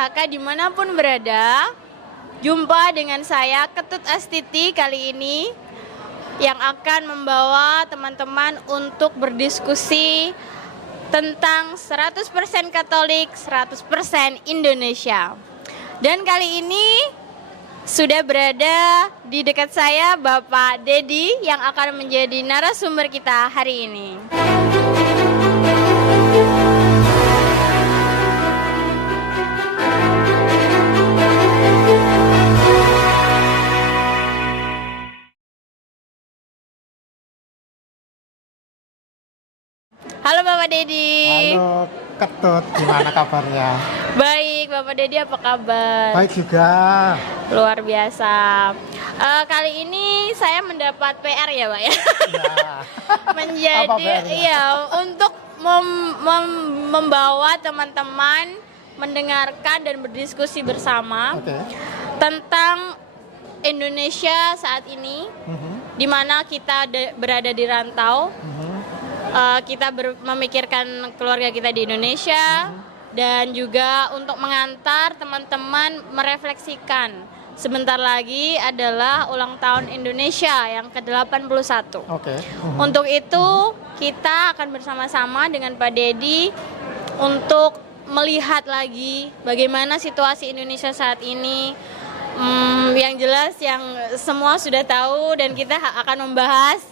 PHK dimanapun berada. Jumpa dengan saya Ketut Astiti kali ini yang akan membawa teman-teman untuk berdiskusi tentang 100% Katolik, 100% Indonesia. Dan kali ini sudah berada di dekat saya Bapak Dedi yang akan menjadi narasumber kita hari ini. Halo Bapak Dedi. Halo Ketut, gimana kabarnya? Baik, Bapak Dedi apa kabar? Baik juga. Luar biasa. Kali ini saya mendapat PR ya Pak ya. Menjadi untuk membawa teman-teman mendengarkan dan berdiskusi bersama tentang Indonesia saat ini, di mana kita berada di rantau. Kita memikirkan keluarga kita di Indonesia dan juga untuk mengantar teman-teman merefleksikan sebentar lagi adalah ulang tahun Indonesia yang ke-81. Untuk itu kita akan bersama-sama dengan Pak Dedi untuk melihat lagi bagaimana situasi Indonesia saat ini. Yang jelas yang semua sudah tahu dan kita akan membahas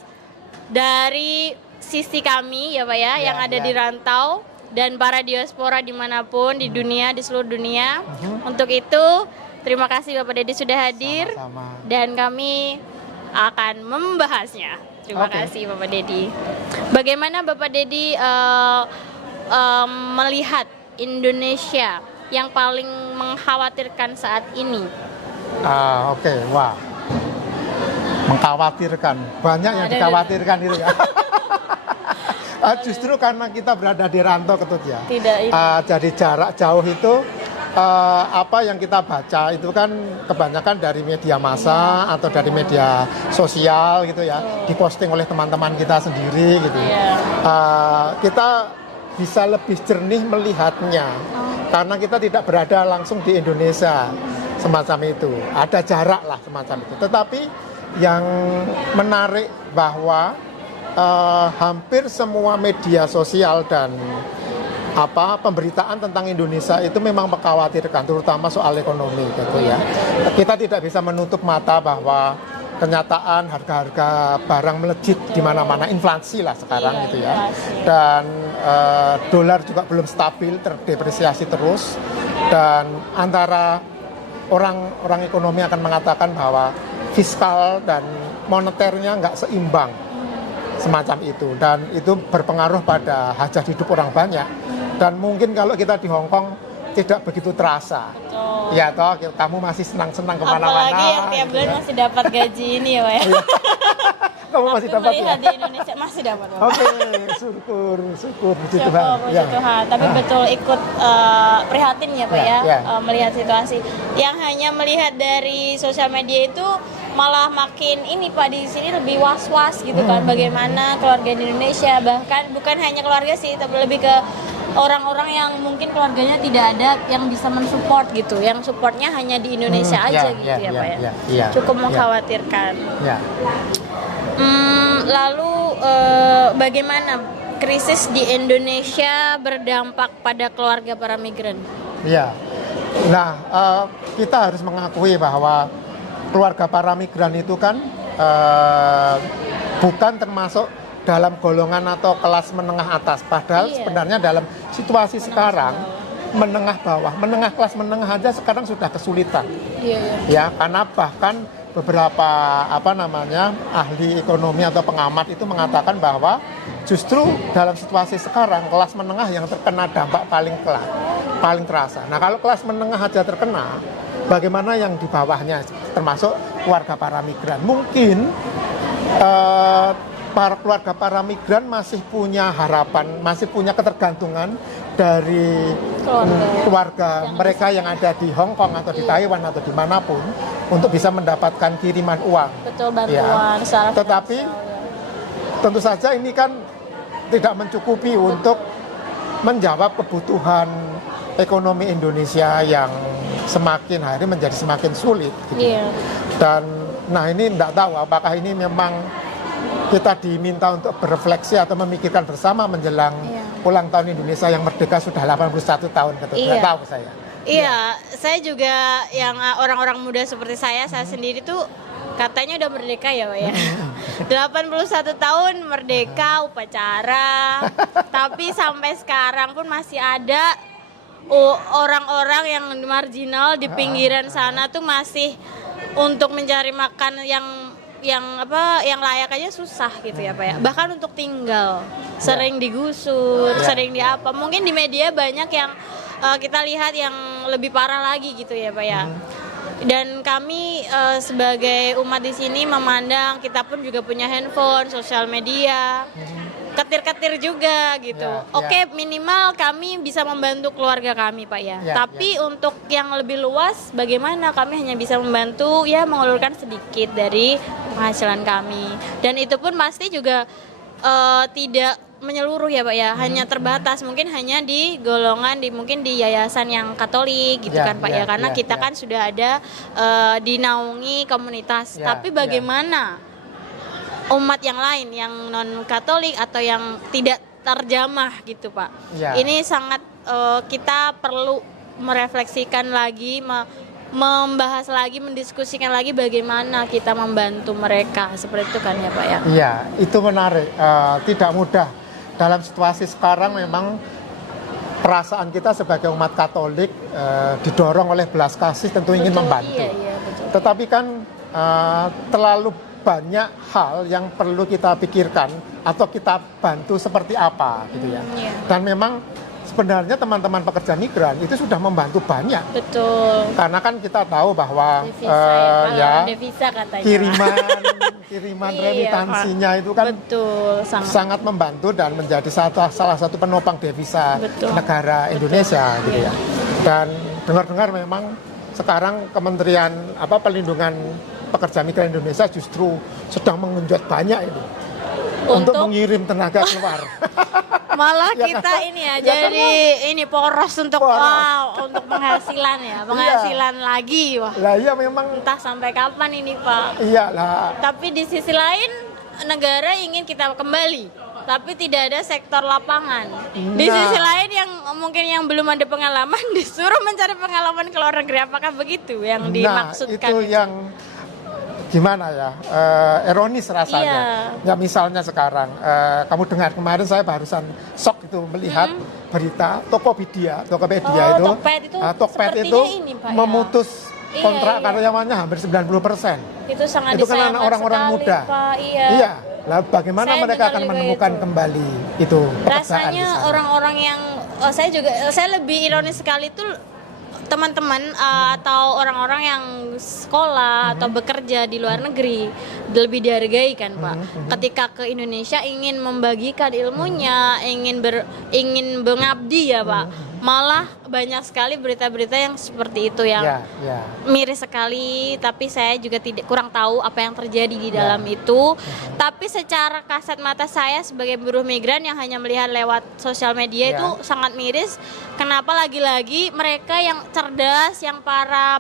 dari sisi kami ya Pak ya, yang ada di rantau dan para diaspora dimanapun di dunia, di seluruh dunia. Untuk itu terima kasih Bapak Dedi sudah hadir. Sama-sama. Dan kami akan membahasnya. Terima kasih Bapak Dedi. Bagaimana Bapak Dedi melihat Indonesia yang paling mengkhawatirkan saat ini? Wah, mengkhawatirkan, banyak yang dikhawatirkan itu ya. Justru karena kita berada di rantau Ketut ya. Jadi jarak jauh itu apa yang kita baca itu kan kebanyakan dari media massa atau dari media sosial gitu ya, diposting oleh teman-teman kita sendiri gitu. Kita bisa lebih jernih melihatnya karena kita tidak berada langsung di Indonesia semacam itu. Ada jarak lah semacam itu. Tetapi yang menarik bahwa hampir semua media sosial dan pemberitaan tentang Indonesia itu memang mengkhawatirkan, terutama soal ekonomi gitu ya. Kita tidak bisa menutup mata bahwa kenyataan harga-harga barang melejit di mana-mana, inflasi lah sekarang gitu ya. Dan dolar juga belum stabil, terdepresiasi terus. Dan antara orang ekonomi akan mengatakan bahwa fiskal dan moneternya nggak seimbang semacam itu, dan itu berpengaruh pada hajat hidup orang banyak. Dan mungkin kalau kita di Hong Kong tidak begitu terasa. Ya toh, kamu masih senang-senang kemana-mana. Apalagi yang tiap bulan masih dapat gaji ini ya Pak ya. Kamu masih dapat ya? Di Indonesia masih dapat. Syukur puji Tuhan. Ya. Tuhan. Tapi betul ikut prihatin ya Pak ya. Melihat situasi. Yang hanya melihat dari sosial media itu malah makin ini Pak, di sini lebih was-was gitu kan, bagaimana keluarga di Indonesia, bahkan bukan hanya keluarga sih, tapi lebih ke orang-orang yang mungkin keluarganya tidak ada yang bisa mensupport gitu, yang supportnya hanya di Indonesia aja gitu ya Pak ya. Cukup mengkhawatirkan. Lalu bagaimana krisis di Indonesia berdampak pada keluarga para migran? Nah kita harus mengakui bahwa keluarga para migran itu kan bukan termasuk dalam golongan atau kelas menengah atas. Padahal sebenarnya dalam situasi sekarang menengah bawah, kelas menengah aja sekarang sudah kesulitan. Ya, karena bahkan beberapa ahli ekonomi atau pengamat itu mengatakan bahwa justru dalam situasi sekarang kelas menengah yang terkena dampak paling terasa. Nah, kalau kelas menengah aja terkena, bagaimana yang di bawahnya, termasuk keluarga para migran? Mungkin para keluarga para migran masih punya harapan, masih punya ketergantungan dari keluarga mereka yang ada di Hong Kong atau di Taiwan atau dimanapun untuk bisa mendapatkan kiriman uang. Betul, bantuan. Tetapi tentu saja ini kan tidak mencukupi untuk menjawab kebutuhan ekonomi Indonesia yang semakin hari menjadi semakin sulit gitu. Iya. Dan nah ini tidak tahu apakah ini memang kita diminta untuk berefleksi atau memikirkan bersama menjelang ulang tahun Indonesia yang merdeka sudah 81 tahun gitu. Tidak tahu saya. Iya, saya juga yang orang-orang muda seperti saya sendiri tuh katanya udah merdeka ya Pak ya. 81 tahun merdeka, upacara, tapi sampai sekarang pun masih ada orang-orang yang marginal di pinggiran sana tuh masih untuk mencari makan yang layak aja susah gitu ya Pak ya. Bahkan untuk tinggal sering digusur, sering di apa. Mungkin di media banyak yang kita lihat yang lebih parah lagi gitu ya Pak ya. Dan kami sebagai umat di sini memandang kita pun juga punya handphone, sosial media, ketir-ketir juga gitu. Oke, minimal kami bisa membantu keluarga kami Pak ya. Tapi untuk yang lebih luas bagaimana, kami hanya bisa membantu ya mengulurkan sedikit dari penghasilan kami. Dan itu pun pasti juga tidak menyeluruh ya Pak ya, hanya terbatas, mungkin hanya di golongan mungkin di yayasan yang Katolik gitu kan Pak ya, karena kita kan sudah ada dinaungi komunitas. Tapi bagaimana umat yang lain yang non Katolik atau yang tidak terjamah gitu Pak? Ini sangat kita perlu merefleksikan lagi, membahas lagi, mendiskusikan lagi bagaimana kita membantu mereka seperti itu kan ya Pak ya? Iya, itu menarik, tidak mudah. Dalam situasi sekarang memang perasaan kita sebagai umat Katolik didorong oleh belas kasih tentu ingin membantu. Betul. Tetapi kan terlalu banyak hal yang perlu kita pikirkan atau kita bantu seperti apa gitu ya. Dan memang sebenarnya teman-teman pekerja migran itu sudah membantu banyak. Betul. Karena kan kita tahu bahwa devisa katanya. kiriman remitansinya itu kan sangat membantu dan menjadi salah satu penopang devisa negara Indonesia gitu ya. Dan dengar-dengar memang sekarang Kementerian Pelindungan Pekerja Migran Indonesia justru sedang mengenjot banyak itu untuk mengirim tenaga keluar. Malah kita ini ya, jadi ini poros untuk untuk penghasilan ya, penghasilan lagi wah. Lah iya memang. Entah sampai kapan ini Pak. Iyalah. Tapi di sisi lain negara ingin kita kembali, tapi tidak ada sektor lapangan. Di sisi lain yang mungkin yang belum ada pengalaman disuruh mencari pengalaman ke luar negeri, apakah begitu yang dimaksudkan? Itu yang gimana ya, ironis rasanya. Ya misalnya sekarang, kamu dengar kemarin saya barusan shock itu melihat berita Tokopedia itu, Tokped itu ini, Pak, memutus kontrak karyawannya hampir 90%. Itu sangat itu kan orang-orang muda. Pak. Iya. Lah bagaimana mereka akan menemukan kembali itu pekerjaan? Rasanya orang-orang yang saya lebih ironis sekali tuh teman-teman atau orang-orang yang sekolah atau bekerja di luar negeri lebih dihargai kan Pak. Ketika ke Indonesia ingin membagikan ilmunya, ingin mengabdi ya Pak. Malah banyak sekali berita-berita yang seperti itu yang miris sekali, tapi saya juga kurang tahu apa yang terjadi di dalam itu. Tapi secara kasat mata saya sebagai buruh migran yang hanya melihat lewat sosial media itu sangat miris. Kenapa lagi-lagi mereka yang cerdas, yang para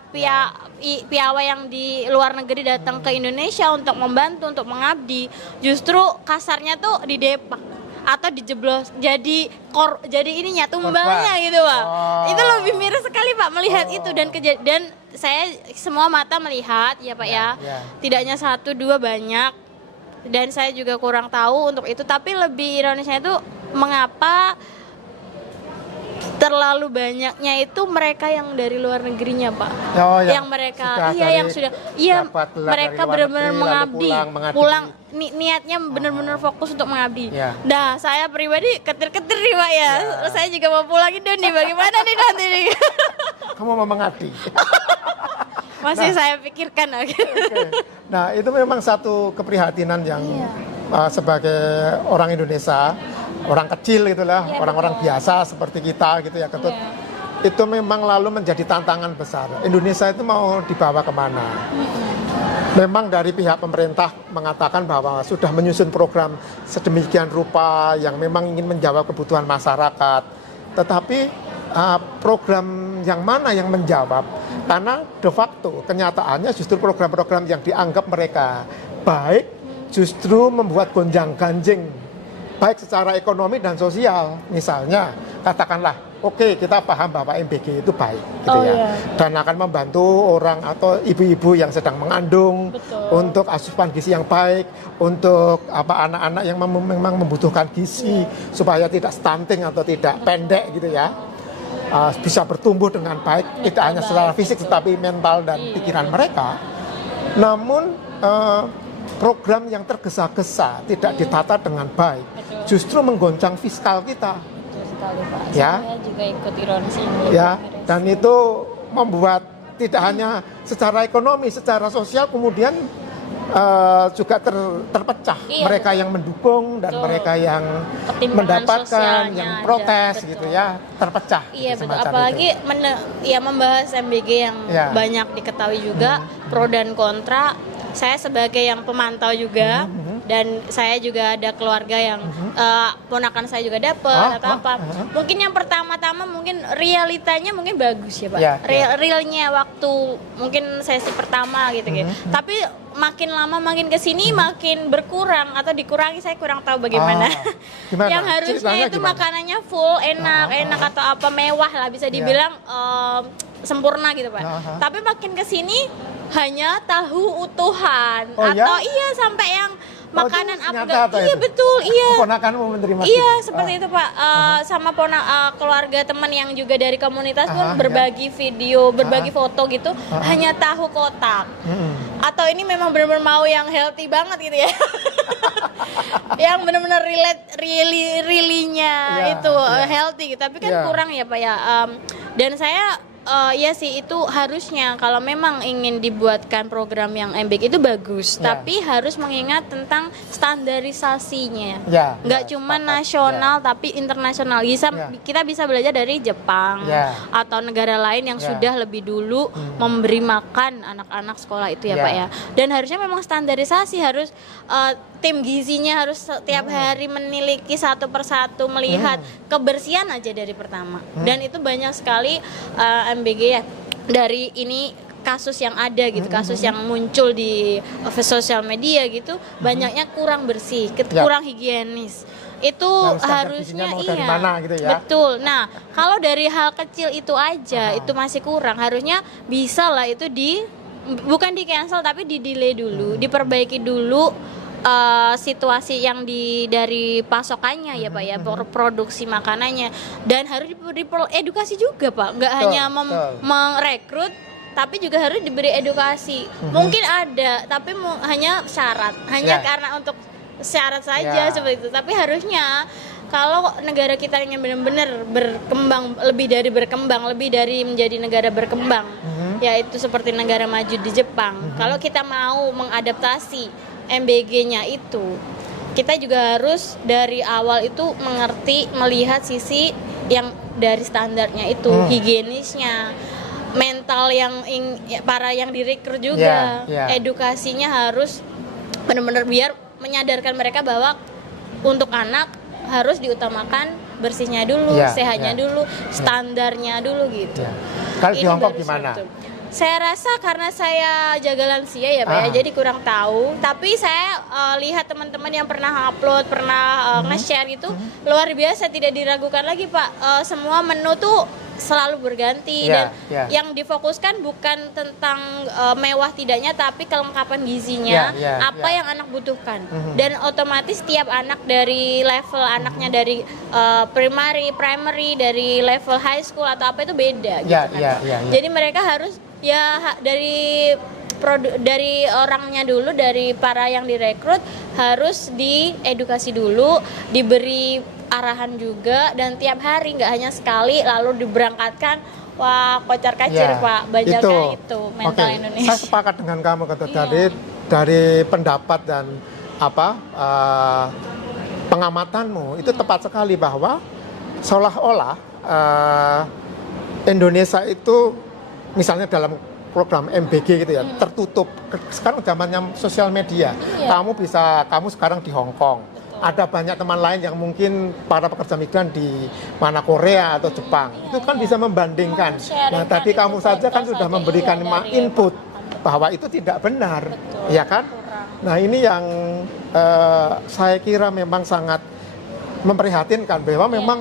piawai yang di luar negeri datang ke Indonesia untuk membantu, untuk mengabdi, justru kasarnya tuh didepak atau dijeblos jadi ininya tumbalnya gitu Pak. Itu lebih miris sekali Pak melihat itu, dan saya semua mata melihat ya Pak tidak hanya 1, 2 banyak, dan saya juga kurang tahu untuk itu. Tapi lebih ironisnya itu mengapa terlalu banyaknya itu mereka yang dari luar negerinya Pak, yang mereka mereka benar-benar mengabdi, pulang niatnya benar-benar fokus untuk mengabdi. Nah saya pribadi ketir-ketir nih Pak saya juga mau pulang Indo nih, bagaimana nih nanti nih? Kamu mau mengabdi? Masih saya pikirkan. Nah itu memang satu keprihatinan yang sebagai orang Indonesia, orang kecil itulah, orang-orang biasa seperti kita gitu ya Ketut. Itu memang lalu menjadi tantangan besar. Indonesia itu mau dibawa kemana? Memang dari pihak pemerintah mengatakan bahwa sudah menyusun program sedemikian rupa yang memang ingin menjawab kebutuhan masyarakat. Tetapi program yang mana yang menjawab, karena de facto kenyataannya justru program-program yang dianggap mereka baik justru membuat gonjang-ganjing baik secara ekonomi dan sosial. Misalnya katakanlah, oke, kita paham bahwa MBG itu baik gitu dan akan membantu orang atau ibu-ibu yang sedang mengandung. Betul. Untuk asupan gizi yang baik, untuk anak-anak yang memang membutuhkan gizi supaya tidak stunting atau tidak pendek gitu ya. Bisa bertumbuh dengan baik, tidak hanya secara fisik tetapi mental dan pikiran mereka. Namun program yang tergesa-gesa tidak ditata dengan baik justru menggoncang fiskal kita. Betul sekali, Pak. Ya. Saya juga ikut ironis ini. Ya, dan itu membuat tidak hanya secara ekonomi, secara sosial kemudian juga terpecah. Mereka yang mendukung dan mereka yang mendapatkan, yang protes gitu ya, terpecah. Iya betul. Apalagi membahas MBG yang banyak diketahui juga pro dan kontra. Saya sebagai yang pemantau juga dan saya juga ada keluarga yang ponakan saya juga dapat atau apa. Mungkin yang pertama-tama mungkin realitanya mungkin bagus ya Pak. Realnya waktu mungkin sesi pertama gitu. Tapi makin lama makin kesini makin berkurang atau dikurangi, saya kurang tahu bagaimana. Yang harusnya itu makanannya full enak atau apa mewah lah bisa dibilang sempurna gitu Pak. Tapi makin kesini hanya tahu utuhan atau sampai yang makanan apa itu? Betul Ponakanmu menerima seperti itu Pak. Sama keluarga teman yang juga dari komunitas pun berbagi video, berbagi foto gitu, hanya tahu kotak. Atau ini memang benar-benar mau yang healthy banget gitu ya. Yang benar-benar really-nya itu healthy gitu. Tapi kan kurang ya Pak ya. Dan saya ya sih itu harusnya kalau memang ingin dibuatkan program yang MBG itu bagus, tapi harus mengingat tentang standarisasinya. Nggak cuma nasional tapi internasional. Kita bisa belajar dari Jepang atau negara lain yang sudah lebih dulu memberi makan anak-anak sekolah itu ya Pak ya. Dan harusnya memang standarisasi, harus tim gizinya harus setiap hari meniliki satu persatu, melihat kebersihan aja dari pertama. Dan itu banyak sekali MBG ya dari ini kasus yang ada gitu, kasus yang muncul di sosial media gitu, banyaknya kurang bersih, kurang higienis. Itu harusnya gitu ya. Betul. Nah, kalau dari hal kecil itu aja itu masih kurang, harusnya bisa lah itu bukan di cancel tapi di delay dulu, diperbaiki dulu. Situasi yang dari pasokannya ya Pak ya, produksi makanannya, dan harus edukasi juga Pak, nggak hanya merekrut tapi juga harus diberi edukasi. Mungkin ada tapi hanya syarat, hanya karena untuk syarat saja seperti itu. Tapi harusnya kalau negara kita ingin benar-benar berkembang, lebih dari menjadi negara berkembang, yaitu seperti negara maju di Jepang. Kalau kita mau mengadaptasi MBG-nya itu, kita juga harus dari awal itu melihat sisi yang dari standarnya itu, higienisnya, mental para yang direkrut juga, edukasinya harus benar-benar biar menyadarkan mereka bahwa untuk anak harus diutamakan bersihnya dulu, sehatnya dulu, standarnya dulu gitu. Kalau di Hongkong gimana? Saya rasa karena saya jaga lansia ya Pak ya, jadi kurang tahu. Tapi saya lihat teman-teman yang pernah upload, pernah nge-share itu luar biasa, tidak diragukan lagi Pak. Semua menu tuh selalu berganti dan yang difokuskan bukan tentang mewah tidaknya, tapi kelengkapan gizinya, apa yang anak butuhkan. Dan otomatis tiap anak dari level anaknya dari primary, dari level high school atau apa itu beda gitu kan. Jadi mereka harus dari orangnya dulu, dari para yang direkrut harus diedukasi dulu, diberi arahan juga, dan tiap hari nggak hanya sekali lalu diberangkatkan. Wah, kocar kacir Pak, banyaknya itu mental Indonesia. Saya sepakat dengan kamu dari pendapat dan pengamatanmu itu tepat sekali bahwa seolah-olah Indonesia itu misalnya dalam program MBG gitu ya, tertutup. Sekarang zamannya sosial media. Kamu sekarang di Hong Kong. ada banyak teman lain yang mungkin para pekerja migran di mana Korea atau Jepang. Itu kan bisa membandingkan. Nah, tadi kamu saja kan sudah memberikan input bahwa itu tidak benar, ya kan? Nah, ini yang saya kira memang sangat memprihatinkan bahwa memang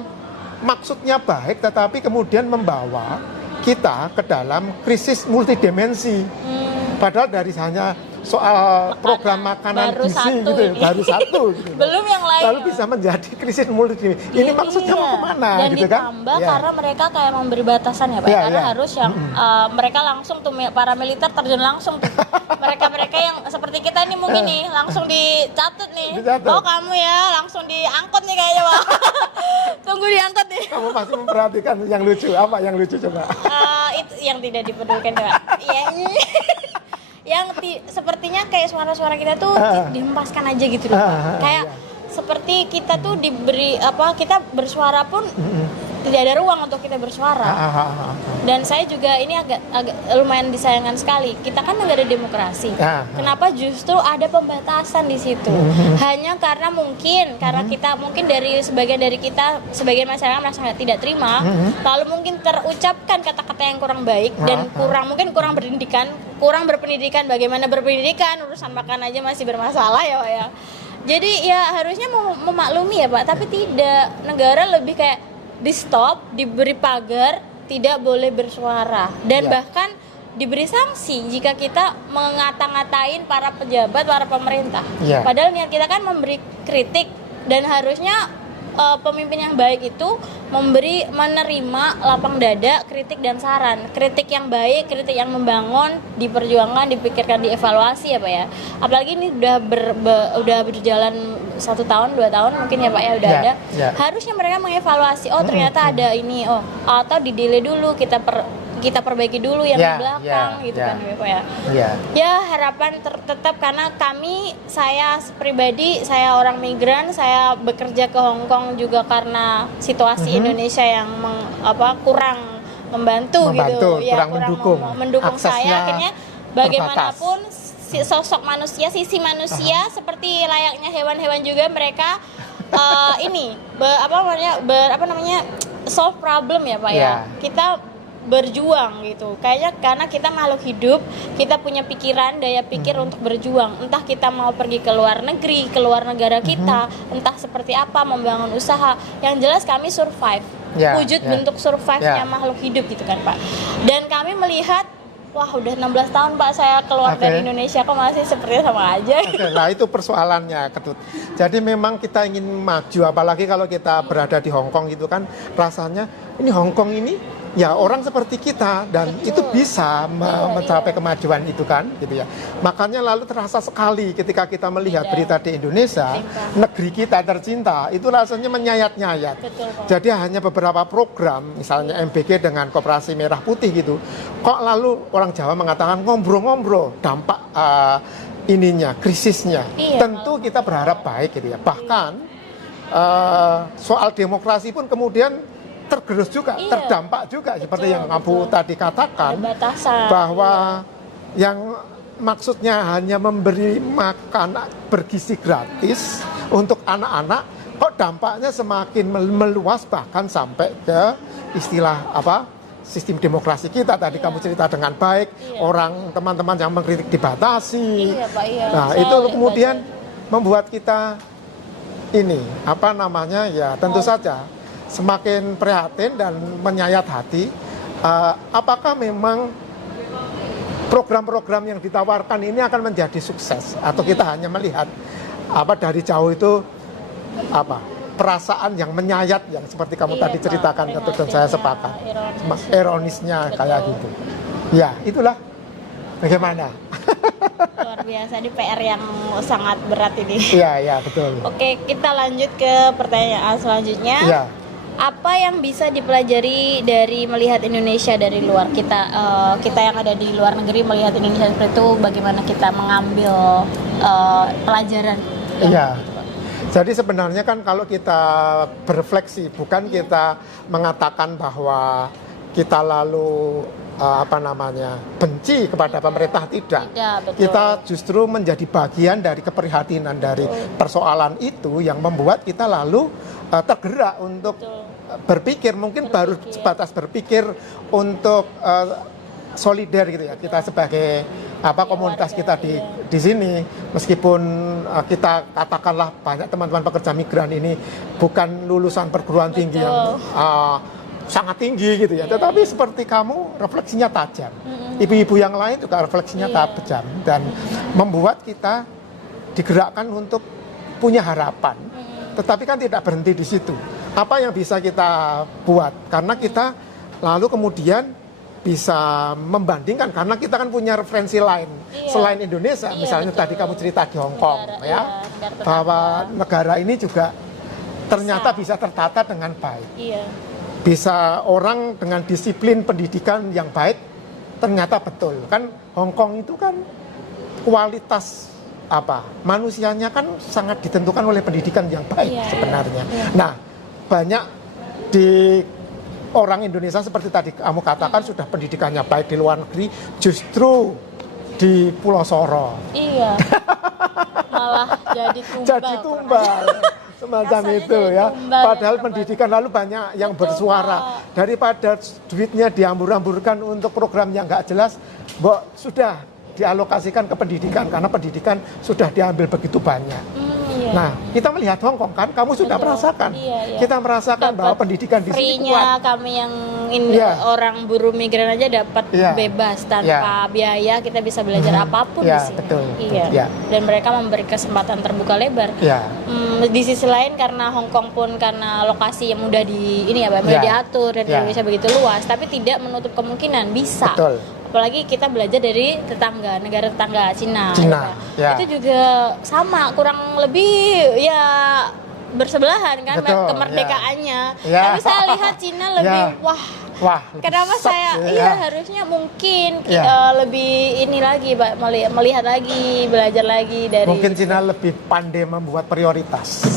maksudnya baik, tetapi kemudian membawa kita ke dalam krisis multidimensi. Padahal dari hanya soal program makanan gizi gitu ya, baru satu gitu. Belum yang lain. Lalu bisa menjadi krisis multidimensi. Ini maksudnya mau kemana dan gitu kan? ditambah karena mereka kayak memberi batasan ya Pak, karena harus yang mereka langsung tuh para militer terjun langsung tuh. Mereka yang seperti kita nih mungkin nih langsung dicatut nih. Oh kamu ya langsung diangkut nih kayaknya Pak. Tunggu diangkut nih. Kamu masih memperhatikan yang lucu, apa yang lucu coba? Itu yang tidak dipedulikan Pak. Iya ini. Yang sepertinya kayak suara-suara kita tuh dihempaskan aja gitu loh. Kayak seperti kita tuh diberi kita bersuara pun tidak ada ruang untuk kita bersuara. Dan saya juga ini agak lumayan disayangkan sekali. Kita kan negara demokrasi. Kenapa justru ada pembatasan di situ? Hanya karena kita mungkin dari sebagian sebagian masyarakat merasa tidak terima, lalu mungkin terucapkan kata-kata yang kurang baik dan kurang berpendidikan. Bagaimana berpendidikan, urusan makan aja masih bermasalah ya Pak ya. Jadi ya harusnya memaklumi ya Pak, tapi tidak. Negara lebih kayak di stop, diberi pagar, tidak boleh bersuara dan bahkan diberi sanksi jika kita mengata-ngatain para pejabat, para pemerintah. Padahal niat kita kan memberi kritik dan harusnya pemimpin yang baik itu menerima lapang dada kritik dan saran. Kritik yang baik, kritik yang membangun, diperjuangkan, dipikirkan, dievaluasi ya Pak ya. Apalagi ini udah berjalan 1 tahun, 2 tahun mungkin ya Pak ya udah ada. Harusnya mereka mengevaluasi, oh ternyata ada ini, atau di-delay dulu, kita perbaiki dulu yang di belakang gitu kan Pak ya. Ya harapan tetap karena saya pribadi, saya orang migran, saya bekerja ke Hong Kong juga karena situasi Indonesia yang kurang membantu gitu ya, kurang mendukung saya. Akhirnya bagaimanapun sosok manusia, sisi manusia seperti layaknya hewan-hewan juga mereka solve problem ya Pak ya. Kita berjuang gitu, kayaknya karena kita makhluk hidup, kita punya pikiran, daya pikir untuk berjuang, entah kita mau pergi ke luar negeri, ke luar negara kita, entah seperti apa, membangun usaha, yang jelas kami survive, wujud bentuk survive-nya makhluk hidup gitu kan Pak. Dan kami melihat, wah udah 16 tahun Pak saya keluar dari Indonesia kok masih sepertinya sama aja. Nah itu persoalannya Ketut. Jadi memang kita ingin maju, apalagi kalau kita berada di Hong Kong gitu kan, rasanya ini Hong Kong ini ya orang seperti kita dan itu bisa mencapai kemajuan itu kan gitu ya. Makanya lalu terasa sekali ketika kita melihat berita di Indonesia, negeri kita tercinta itu rasanya menyayat-nyayat. Jadi hanya beberapa program misalnya MBG dengan Koperasi Merah Putih gitu, kok lalu orang Jawa mengatakan ngombro-ngombro dampak krisisnya. Tentu kita berharap baik gitu ya. Bahkan soal demokrasi pun kemudian tergerus juga, terdampak juga seperti yang Abu tadi katakan, bahwa yang maksudnya hanya memberi makan bergizi gratis untuk anak-anak, kok dampaknya semakin meluas bahkan sampai ke istilah sistem demokrasi kita tadi kamu cerita dengan baik, orang teman-teman yang mengkritik dibatasi. Nah itu kemudian membuat kita ini tentu saja semakin prihatin dan menyayat hati. Apakah memang program-program yang ditawarkan ini akan menjadi sukses atau kita hanya melihat dari jauh itu perasaan yang menyayat yang seperti kamu tadi ceritakan Ketut, dan saya sepakat ironisnya kayak gitu ya. Itulah bagaimana. Luar biasa, ini PR yang sangat berat ini. Iya betul. Oke, kita lanjut ke pertanyaan selanjutnya. Apa yang bisa dipelajari dari melihat Indonesia dari luar? Kita yang ada di luar negeri melihat Indonesia seperti itu, bagaimana kita mengambil pelajaran? Iya. Jadi sebenarnya kan kalau kita berefleksi, bukan kita mengatakan bahwa kita lalu benci kepada pemerintah, tidak. betul. Kita justru menjadi bagian dari keprihatinan dari persoalan itu yang membuat kita lalu tergerak untuk berpikir, mungkin baru sebatas berpikir untuk solider gitu ya. Kita sebagai komunitas kita di sini, meskipun kita katakanlah banyak teman-teman pekerja migran ini bukan lulusan perguruan tinggi yang sangat tinggi gitu ya, tetapi seperti kamu refleksinya tajam. Ibu-ibu yang lain juga refleksinya tajam dan membuat kita digerakkan untuk punya harapan. Tetapi kan tidak berhenti di situ. Apa yang bisa kita buat? Karena kita lalu kemudian bisa membandingkan, karena kita kan punya referensi lain selain Indonesia. Misalnya tadi kamu cerita di Hong Kong bahwa negara ini juga ternyata bisa tertata dengan baik. Bisa orang dengan disiplin pendidikan yang baik, ternyata betul kan. Hong Kong itu kan kualitas manusianya kan sangat ditentukan oleh pendidikan yang baik sebenarnya. Nah, banyak di orang Indonesia seperti tadi kamu katakan sudah pendidikannya baik di luar negeri, justru di Pulau Soro malah jadi tumbal. Semacam itu ya. Padahal pendidikan lalu banyak yang bersuara. Daripada duitnya diambur-amburkan untuk program yang nggak jelas, sudah dialokasikan ke pendidikan, karena pendidikan sudah diambil begitu banyak. Nah, kita melihat Hong Kong kan, kamu sudah merasakan. Kita merasakan bahwa pendidikan di sini kuat. Kami yang orang buruh migran aja dapat bebas tanpa biaya, kita bisa belajar apapun di sini. Betul. Dan mereka memberi kesempatan terbuka lebar. Di sisi lain karena Hong Kong pun karena lokasi yang mudah mudah diatur dan Indonesia begitu luas, tapi tidak menutup kemungkinan bisa. Betul. Apalagi kita belajar dari negara tetangga Cina. Itu juga sama, kurang lebih bersebelahan kan. Betul, kemerdekaannya. Tapi saya lihat Cina lebih kenapa saya harusnya mungkin lebih melihat lagi, belajar lagi dari. Mungkin Cina lebih pandai membuat prioritas.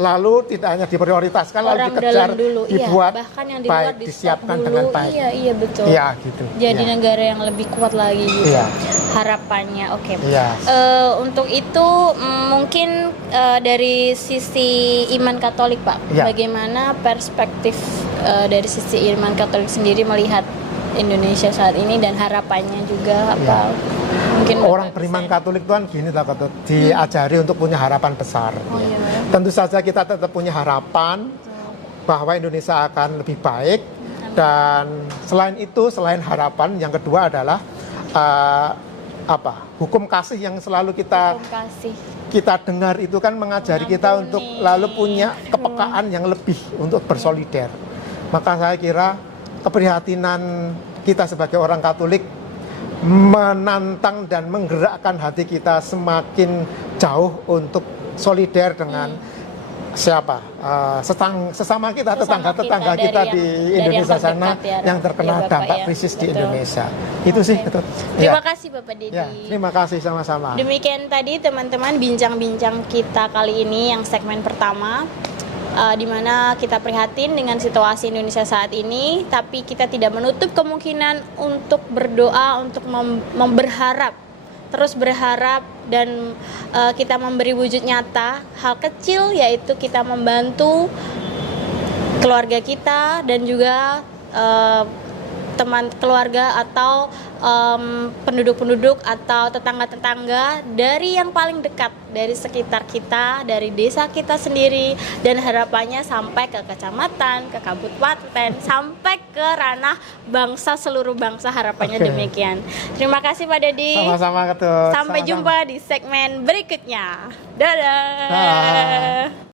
Lalu tidak hanya diprioritaskan, lalu dikejar, dibuat bahkan yang di luar disiapkan dulu. dengan baik. Iya betul. Gitu. Jadi negara yang lebih kuat lagi gitu. Harapannya. Untuk itu mungkin dari sisi iman Katolik, Pak, bagaimana perspektif dari sisi iman Katolik sendiri melihat Indonesia saat ini dan harapannya juga apa? Mungkin orang beriman Katolik itu kan gini diajari untuk punya harapan besar. Tentu saja kita tetap punya harapan bahwa Indonesia akan lebih baik, dan selain itu, selain harapan, yang kedua adalah hukum kasih yang selalu kita dengar itu kan mengajari kita untuk lalu punya kepekaan yang lebih untuk bersolider. Maka saya kira keprihatinan kita sebagai orang Katolik menantang dan menggerakkan hati kita semakin jauh untuk solider dengan sesama kita, tetangga-tetangga kita di Indonesia sana yang terkena dampak krisis di Indonesia. Itu sih. Terima kasih Bapak Dedi. Terima kasih sama-sama. Demikian tadi teman-teman bincang-bincang kita kali ini yang segmen pertama, di mana kita prihatin dengan situasi Indonesia saat ini, tapi kita tidak menutup kemungkinan untuk berdoa, untuk terus berharap dan kita memberi wujud nyata hal kecil, yaitu kita membantu keluarga kita dan juga teman keluarga atau penduduk-penduduk atau tetangga-tetangga dari yang paling dekat, dari sekitar kita, dari desa kita sendiri, dan harapannya sampai ke kecamatan, ke kabupaten, sampai ke ranah bangsa, seluruh bangsa. Harapannya demikian. Terima kasih Pak Dedi. Sama-sama Ketut. Sampai jumpa di segmen berikutnya. Dadah.